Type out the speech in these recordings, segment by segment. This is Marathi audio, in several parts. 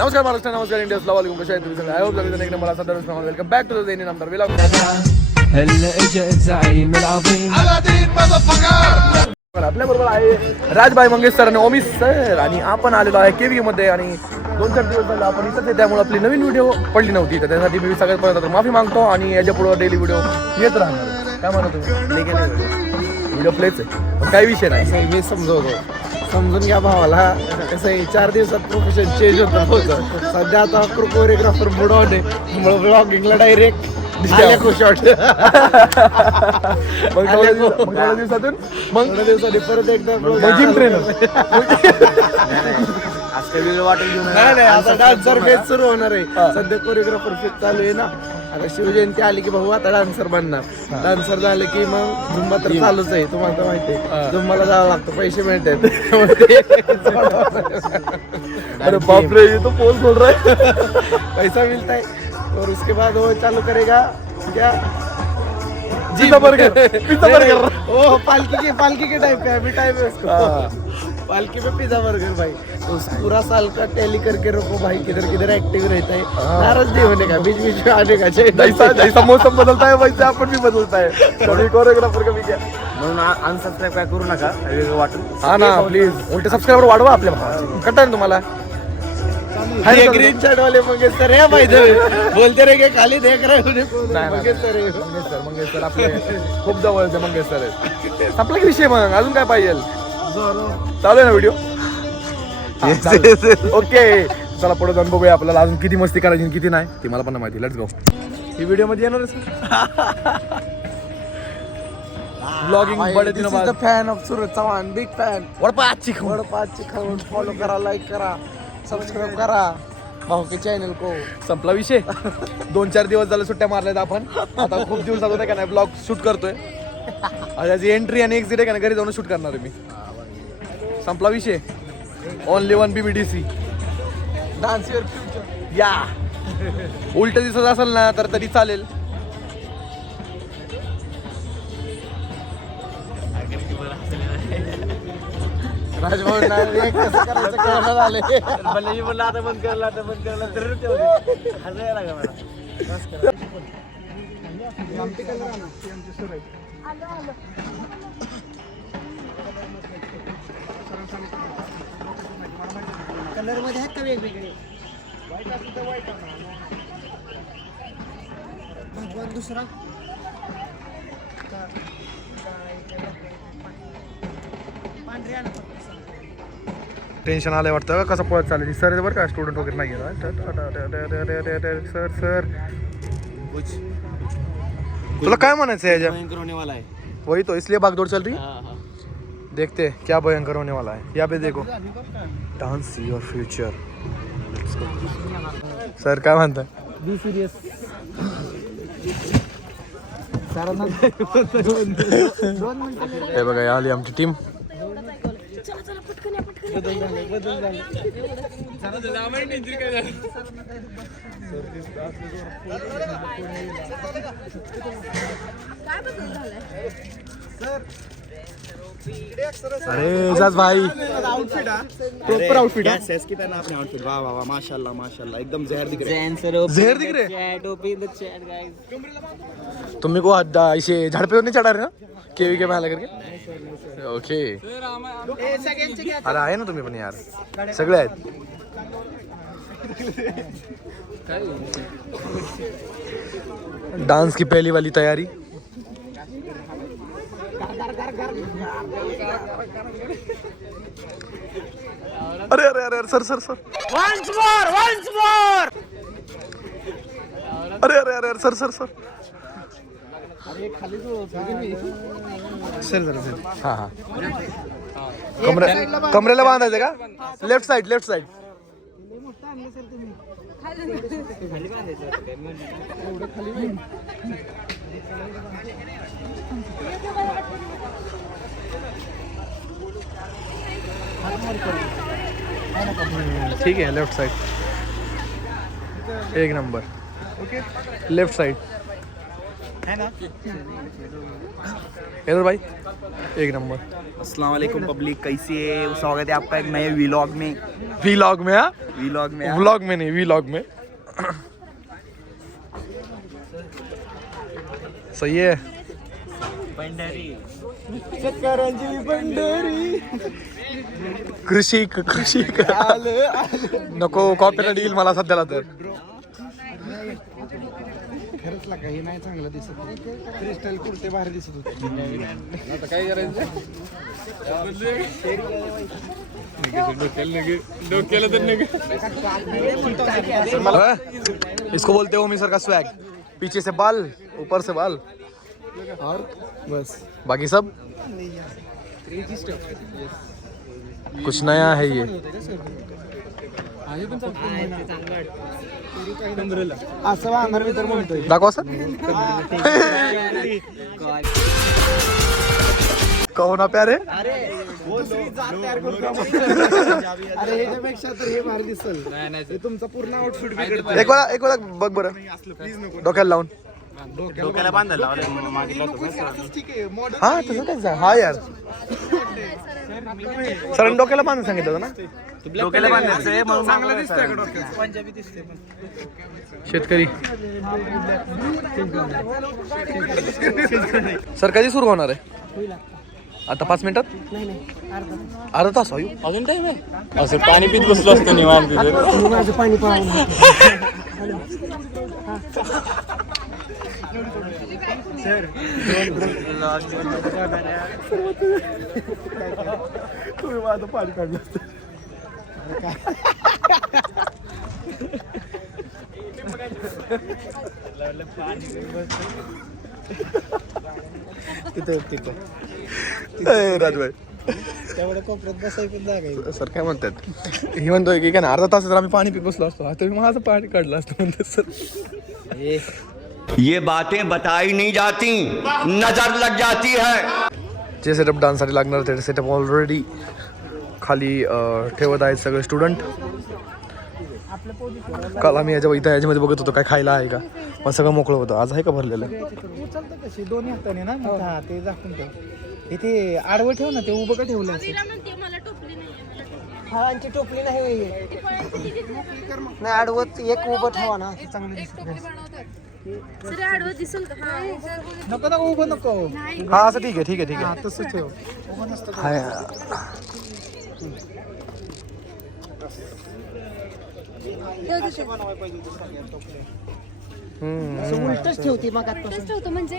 नमस्कार महाराष्ट्र, नमस्कार इंडिया, अस्सलाम वालेकुम. कशा आहे तुम्ही सगळे? आय होप सगळे एक नंबर असा तर वेलकम बॅक टू द झेनी नंबर व्लॉग. هلا اجا الزعيم العظيم आपल्या बरोबर आहे राजभाई मंगेश सर आणि ओमी सर आणि आपण आलेलो आहे केवी मध्ये आणि 2-4 दिवस झाले आपण इथंच आहे, त्यामुळे आपली नवीन व्हिडिओ पडली नव्हती, तर त्यासाठी मी सगळ्यात पहिल्यांदा माफी मागतो आणि याच्या पुढे डेली व्हिडिओ येत राहणार. काय म्हणतो तुम्ही? व्हिडिओ प्लेच आहे, पण काही विषय नाही. मी समजवतो, समजून घ्या भावाला. कसं आहे 4 दिवसात प्रोफेशन चेंज होतं. सध्या आता कोरिओग्राफर मूड ऑन आहे, त्यामुळे ब्लॉगिंगला डायरेक्ट शॉर्ट. मग थोड्या दिवसातून मग दिवसांनी परत एकदा जिम ट्रेनर. नाही आता डान्सर फेज सुरू होणार आहे. सध्या कोरिओग्राफर फेज चालू आहे ना. आता शिवजयंती आली की भाऊ आता डान्सर बनणार. डान्सर झालं की मग झुंबा तर चालूच आहे, तुम्हाला तर माहिती आहे. झुंबाला जावं लागतं, पैसे मिळतात. अरे बापरे, ये तो पोल बोल रहा है. पैसा मिलता है और उसके बाद वो चालू करेगा क्या पिज़्ज़ा बर्गर. ओ पालकी के टाइप का अभी टाइम है उसको. पालकी में पिज़्ज़ा बर्गर भाई. तो पूरा साल का टैली करके रखो भाई, किधर किधर एक्टिव रहता है. नाराज नहीं होने का, बीच बीच में आने का. जैसा मौसम बदलता है वैसे आपण भी बदलता है. कभी कोरिओग्राफर कभी क्या. म्हणून अनसबस्क्राईब काय करू नका वाटून. हा ना प्लीज, उलटे सबस्क्रायबर वाढवा आपल्या भावाचे. कळतं ना तुम्हाला? ग्रीन शर्ट वाले मंगेश सर है भाई. बोलते रहे खाली देख रहे मंगेश सर आपले खूप जवळचे मंगेश सर आहेत. आपला की विषय मग अजून काय पाहिजे? चालू आहे ना व्हिडिओ? ओके, चला पुढे जाऊन बघूया आपल्याला अजून किती मस्ती करायची आणि किती नाही ते मला पण माहिती. Let's go. ही व्हिडिओ मध्ये येणारच ब्लॉगिंग बडे fan of Suraj Chavan, big fan. वडपाची वडपाची खाऊन फॉलो करा, लाईक करा, सबस्क्राईब करा भाऊ के चॅनल को. संपला विषय. 2-4 दिवस झाले सुट्ट्या मारल्यात आपण. आता खूप दिवस झालो नाही का नाही ब्लॉग शूट करतोय. त्याची एंट्री आणि एक्झिट आहे का नाही घरी जाऊन शूट करणार आहे मी. संपला विषय. Only one BBDC dance your future. या उलट दिसत असेल ना तर तरी चालेल. राजभाऊ कसं करायचं कळलं झाले. भले बोलला आता बंद करला तर हसायला लागा मला. कलर मध्ये आहेत का वेगवेगळे? भगवान दुसरा पांढरे आणा. टेन्शन आलंय वाटतं का? कसं पळत चालेल सर बरं का? स्टुडंट वगैरे नाही सर. सर तुला काय म्हणायचं आहे याच्या? भयंकर होने वाला है. वही तो इसलिए भागदौड़ चल रही. देखते हैं क्या भयंकर होने वाला है. यहाँ पे देखो, डांस योर फ्युचर. सर काय म्हणताय? Be serious. हे बघा आली आमची टीम. अरे एजाज भाई प्रॉपर आउटफिट है. सेस की तरह आपने आउटफिट. वाह वाह वाह, माशाल्लाह माशाल्लाह, एकदम जहर दिख रहे हैं. जहर दिख रहे. टोपी इन द चैट गाइस. तुमने को ऐसे झाड़ पे नहीं चढ़ा रहे ना केवी के में करके? ओके, अरे आहे ना तुम्ही पण यार, सगळे आहेत. डांस की पहली वाली तैयारी. अरे अरे अरे sir sir sir. Once more. अरे अरे अरे sir sir sir. Sir sir sir. हा हा, कमरेला बांधायचं का? Left side. ठीक है, लेफ्ट साइड एक नंबर. लेफ्ट साइड हेलो भाई एक नंबर अस्सलाम वालेकुम पब्लिक, कैसी है? स्वागत है आपका एक नए व्लॉग में। व्लॉग में हाँ व्लॉग में व्लॉग में नहीं व्लॉग में सही है शेतकऱ्यांची पंढरी कृषी नको कॉपीराइट येईल मला सध्याला तर खरंच लागा हे नाही चांगलं दिसत क्रिस्टल कुर्ते भारी दिसत होते आता काय करायचं इसको बोलते हो मिसर का स्वैग पीछे से बाल ऊपर से बाल और बस बाकी सब कुछ नया है ये असं वाहणार मी तर म्हणतोय दाखवा सर कहो ना प्यारे अरे ह्याच्यापेक्षा तर हे भारी दिसल हे तुमचा पूर्ण आउटफिट बिघडतं. एक वेळा बघ बरं डोक्याला लावून डोक्याला बांधायला मागितलं होतं. ठीक आहे मॉडेल हा तसं काय हा यार सरांनी डोक्याला बांधून सांगितलं होतं ना डोक्याला बांधायचं म्हणून चांगलं दिसतंय का डोक्याचं? पंजाबी दिसते पण शेतकरी सर कधी सुरू होणार आहे आता 5 मिनिटात अर्धा तास अजून टाइम आहे असं पाणी पित बसलो असतो निवांत तिथे. माझं पाणी पाहून तुम्ही माझं पाणी काढलं असतं. तिथं राजभाई तेवढ्या कोपऱ्यात बसाय पण जागा आहे. सर काय म्हणतात ही म्हणतोय की काय ना अर्धा तास जर आम्ही पाणी पित बसलो असतो आता मी माझं पाणी काढलं असतं म्हणतात सर ये बातें बताई नहीं जाती, नजर लग जाती है। जे सेटअप डान्ससाठी लागणार ते सेटअप ऑलरेडी खाली ठेवत आहेत सगळे स्टुडंट काल आम्ही याच्यामध्ये बघत होतो काय खायला आहे का पण सगळं मोकळं होतं आज आहे का भरलेलं उचलतं कशी दोन्ही हाताने ना हा ते दाखवून ठेव इथे आडवं ठेव ना ते उभं का ठेवलं असेल हा आणि ती टोपली नाही होय. नाही आडवत एक उभं ठेवा ना ते चांगलं दिसतं. नको ना उभं नको हा असं ठीक आहे हा तसं ठेव उभं नसतं का? हाय असे बनवायला पाहिजे होते सगळ्या टोपल्या. असं उलटच ठेवते मग आतापासून ठेवतो म्हणजे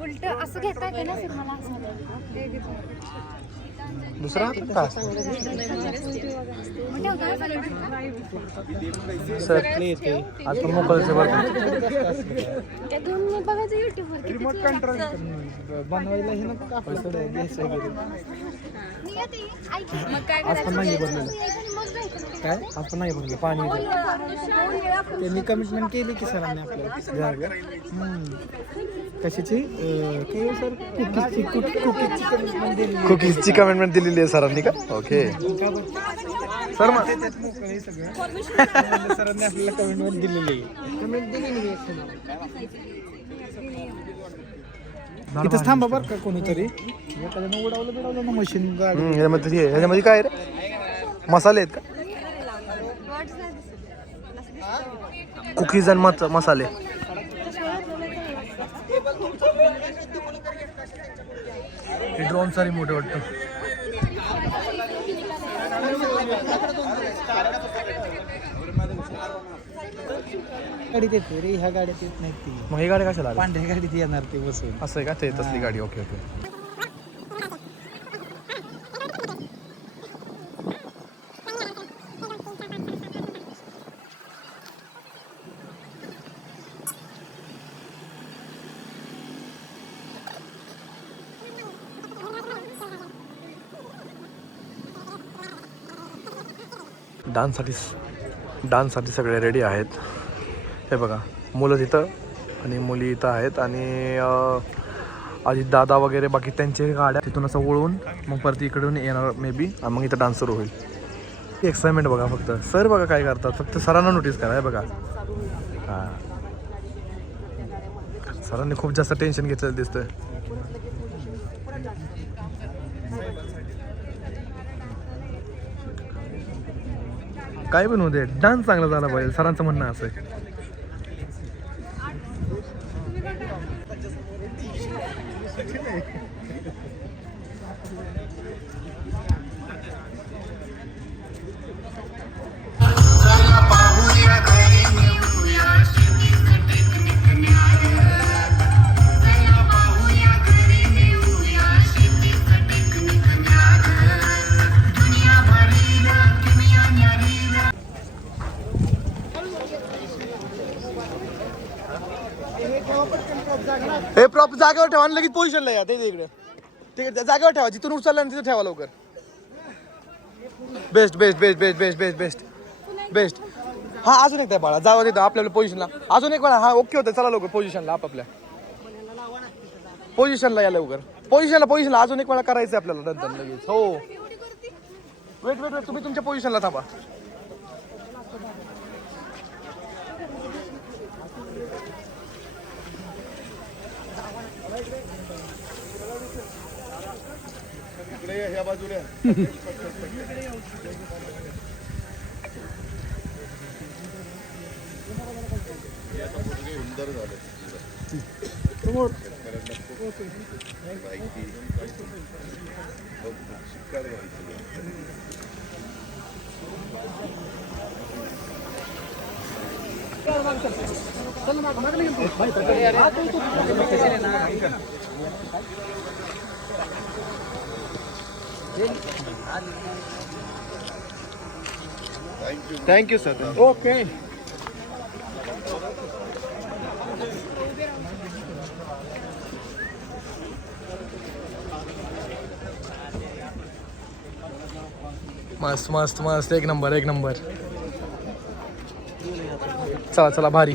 उलट असं घेता येतं ना सर मला असं दुसरा का सर आज पण मोकळचे बरं त्यातून बघायचं युट्यूबवर रिमोट कंट्रोल बनवायला हे नको का आपलं सगळं गॅस वगैरे मग काय आज पण नाही बनवलं काय आज पण नाही बनवलं पाणी त्यांनी कमिटमेंट केली की सरांनी आपल्याला जागा. कशाची काय हो सर कुकीजची कमिटमेंट दिली कुकीजची कमेंटमेंट दिलेली आहे सरांनी का ओके सर मग त्यात मोकळं हे सगळं सरांनी आपल्याला कमिटमेंट दिलेली आहे. कमेंट दिली मी एक. इथंच थांबा बरं का कोणीतरी एखाद्यानं उडवलं ना मशीन गाडी ह्याच्यामध्ये काय रे मसाले आहेत का कुकीज आणि मसाले ड्रोन सारी मोठे वाटतं गाडीत येते रे ह्या गाडीत येत नाही ती मग ही गाडी कशाला आली? पांढऱ्या गाडीत येणार ते बसून असं आहे का ते तसली गाडी ओके ओके डान्ससाठी सगळे रेडी आहेत हे बघा मुलं तिथं आणि मुली इथं आहेत आणि आधी दादा वगैरे बाकी त्यांचे गाड्या तिथून असं वळून मग परत इकडून येणार मे बी आणि मग इथं डान्स सुरू होईल एक्साइटमेंट बघा फक्त सर बघा काय करतात फक्त सरांना नोटीस करा हे बघा हां सरांनी खूप जास्त टेन्शन घेतलेलं दिसतंय. काय पण होते डान्स चांगला झाला पाहिजे सरांचं म्हणणं असं आहे. हे प्रॉप जागेवर ठेवा आणि लगेच पोझिशनला या. ते इकडे ते जागेवर ठेवा, जिथून उचलला तिथं ठेवा लवकर. Best best best best best best best best. हा अजून एक बाळा जावा तिथं आपल्याला पोझिशनला. अजून एक बाळा. हा ओके होतं. चला लवकर पोझिशनला आपापल्या पोझिशनला या लवकर. पोझिशनला अजून एक वेळा करायचं आपल्याला नंतर लगेच. हो वेट वेट वेट तुम्ही तुमच्या पोझिशनला थांबा. Thank you sir. ओके मस्त मस्त मस्त. एक नंबर एक नंबर. चला चला भारी.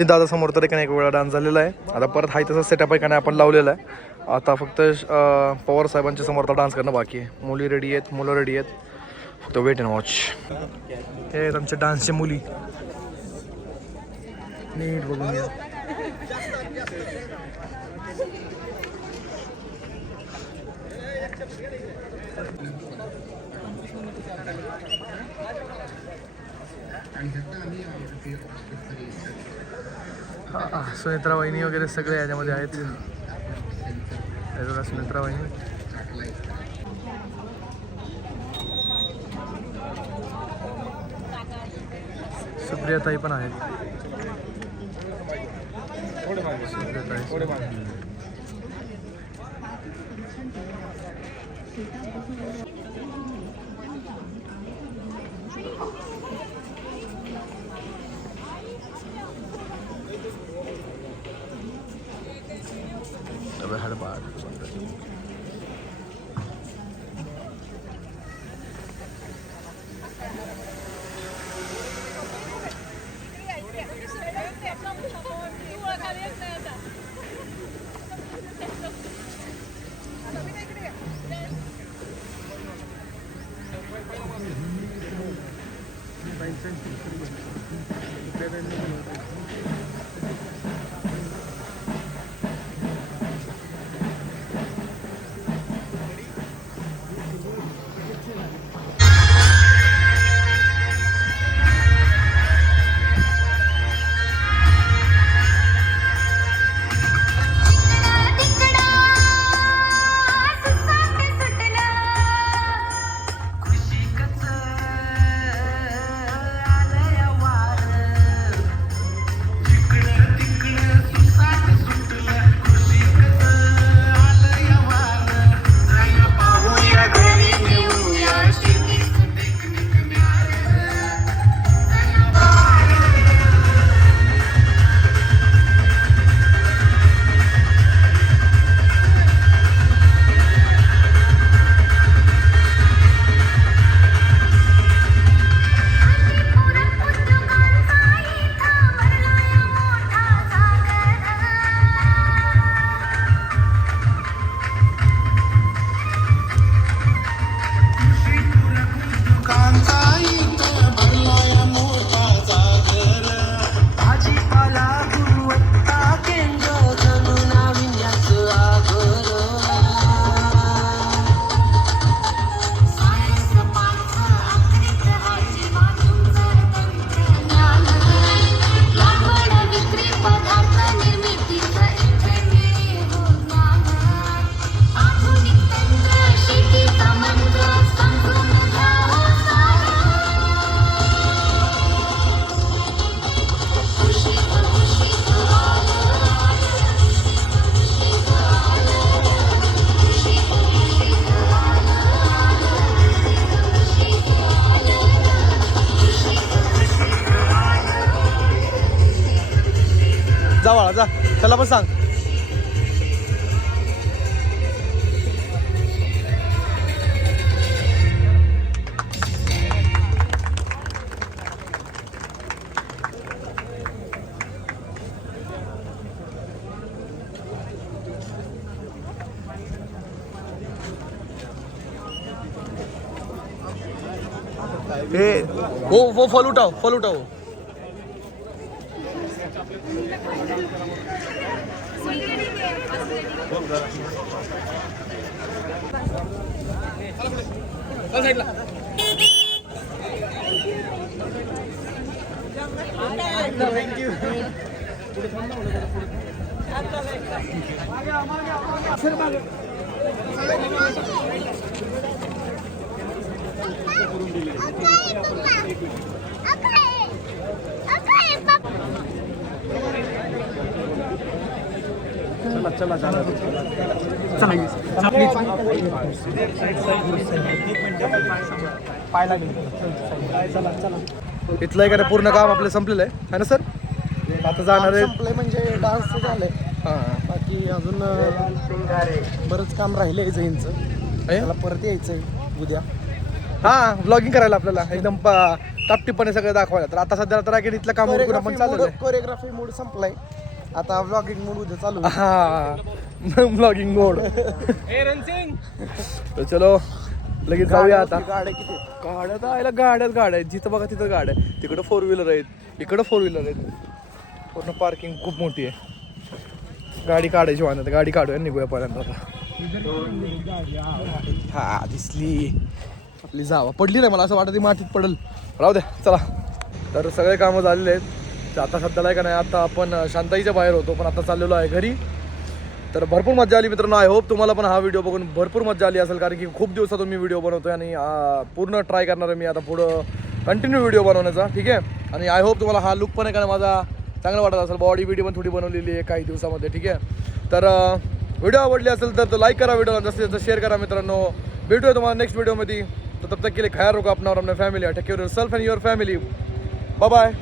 दादा समोर तर एक वेळा डान्स झालेला आहे. आता परत हाय तसा सेटअप आहे का नाही आपण लावलेला आहे. आता फक्त पवार साहेबांच्या समोर तर डान्स करणं बाकी आहे. मुली रेडी आहेत, मुलं रेडी आहेत. फक्त वेट अँड वॉच. हे आहेत आमच्या डान्सच्या मुली. नीट बघून घ्या. सुनेत्रा वहिनी वगैरे सगळे याच्यामध्ये आहेत. सुनेत्रा वहिनी सुप्रियाताई पण आहेत. जा बाळा जा, त्याला पण सांग. वो फल उठाओ, फल उठाओ. इथलं एक पूर्ण काम आपलं संपलेलं आहे ना सर. आता जाणार आहे. संपलंय म्हणजे डान्स झालंय. बाकी अजून बरंच काम राहिलंय जैनचं. त्याला परत यायचंय उद्या. हा व्लॉगिंग करायला आपल्याला एकदम टापटीपणे सगळं दाखवायला. तर आता सध्या तर इथलं काम उरकून आपण चालू आहे. कोरिओग्राफी मूड संपलाय. आता व्लॉगिंग मूड उद्या चालू आहे. हा व्लॉगिंग मोड. तर चलो लगेच जाऊया आता. गाड्या किती गाड्या तर आयला गाड्याच गाड्या आहेत. जिथं बघा तिथं गाड्या आहेत. तिकडं 4 व्हीलर आहेत, इकडं 4 व्हीलर आहेत. पूर्ण पार्किंग खूप मोठी आहे. गाडी काढायची वाहन तर गाडी काढूया, निघूया पर्यंत आता. हा दिसली आपली जावा. पडली नाही, मला असं वाटतं ती मातीत पडेल. राहू द्या चला. तर सगळे कामं झालेले आहेत. आता सध्याला आहे का नाही, आता आपण शांताईच्या बाहेर होतो पण आता चाललेलो आहे घरी. तर भरपूर मजा आली मित्रांनो. आय होप तुम्हाला पण हा व्हिडिओ बघून भरपूर मजा आली असेल, कारण की खूप दिवसातून मी व्हिडिओ बनवतोय आणि पूर्ण ट्राय करणार आहे मी आता पुढं कंटिन्यू व्हिडिओ बनवण्याचा. ठीक आहे. आणि आय होप तुम्हाला हा लुक पण आहे का माझा चांगला वाटत असेल. बॉडी बिडी पण थोडी बनवलेली आहे काही दिवसामध्ये. ठीक आहे. तर व्हिडिओ आवडली असेल तर लाईक करा व्हिडिओला, जास्तीत जास्त शेअर करा मित्रांनो. भेटूया तुम्हाला नेक्स्ट व्हिडिओमध्ये. तो तब तक के लिए ख्याल रखो अपना और अपने family. Take care yourself and your family. Bye bye.